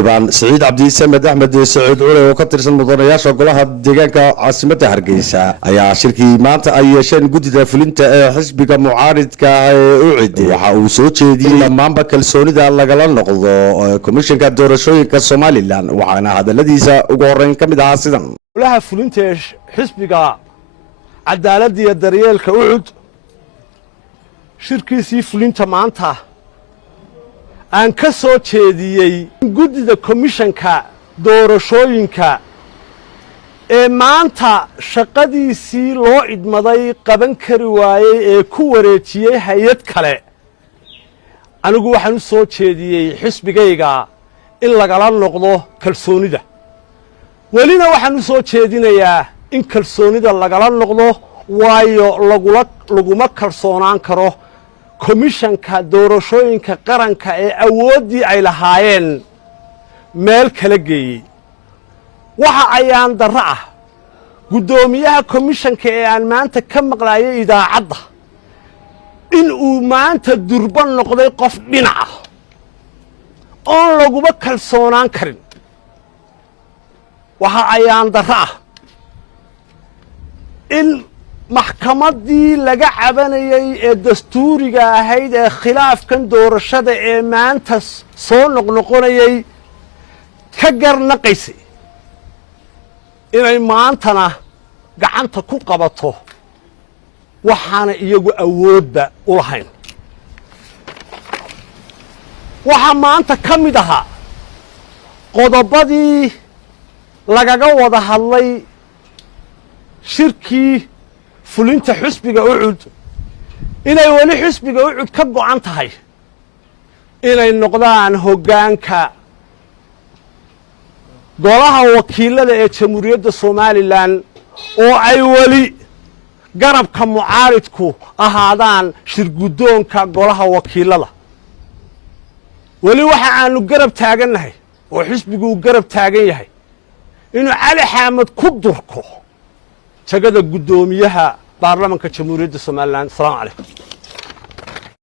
xildhibaan Saciid Cabdi Samed Axmed Saciid Cule oo ka tirsan mudanayaasha golaha deegaanka caasimadda Hargeysa ayaa shirkii maanta ay yeesheen gudida fulinta ee xisbiga mucaaridka ah ee UCID waxa uu soo jeediyay dhammaanba kalsoonida lagala noqdo komishanka doorashooyinka Somaliland waxaana hadaladiisa ugu horeyn ka mid ahaa sidan golaha fulinta ee xisbiga cadaaladda iyo daryeelka UCID shirkiisii fulinta maanta aan ka soo jeediyey gudida komishanka doorashooyinka ee maanta shaqadiisii loo idmaday qaban kari waayey ee ku wareejiyey hay'ad kale anigu waxaan u soo jeediyey xisbigayga in lagala noqdo kalsoonida welina waxaan u soo jeedinayaa in kalsoonida lagala noqdo waayo laguma kalsoonaan karo komishanka doorashooyinka qaranka ee awooddii ay lahaayeen meel kala geeyey waxa ayaan darro ah guddoomiyaha komishanka ee aan maanta ka maqlaayay idaacadda in uu maanta durban noqday qof dhinac ah oon laguma kalsoonaan karin waxa ayaan darro ah in maxkamaddii laga cabanayey ee dastuuriga ahayd ee khilaafkan doorashada ee maanta soo noqnoqonayay ka garnaqaysay inay maantana gacanta ku qabato waxaana iyagu awoodba u lahayn waxaa maanta ka mid ahaa qodobadii lagaga wada hadlay shirkii fulinta xisbiga UCID inay weli xisbiga UCID ka go'an tahay inay noqdaan hoggaanka golaha wakiilada ee jamhuuriyadda Somaliland oo ay weli garabka mucaaridku ahaadaan shirguddoonka golaha wakiilada weli waxa aanu garab taagannahay oo xisbigu garab taagan yahay inuu Cali Xamed ku durko jagada guddoomiyaha baarlamaanka jamhuuriyadda Somaliland. Assalaamu calaykum.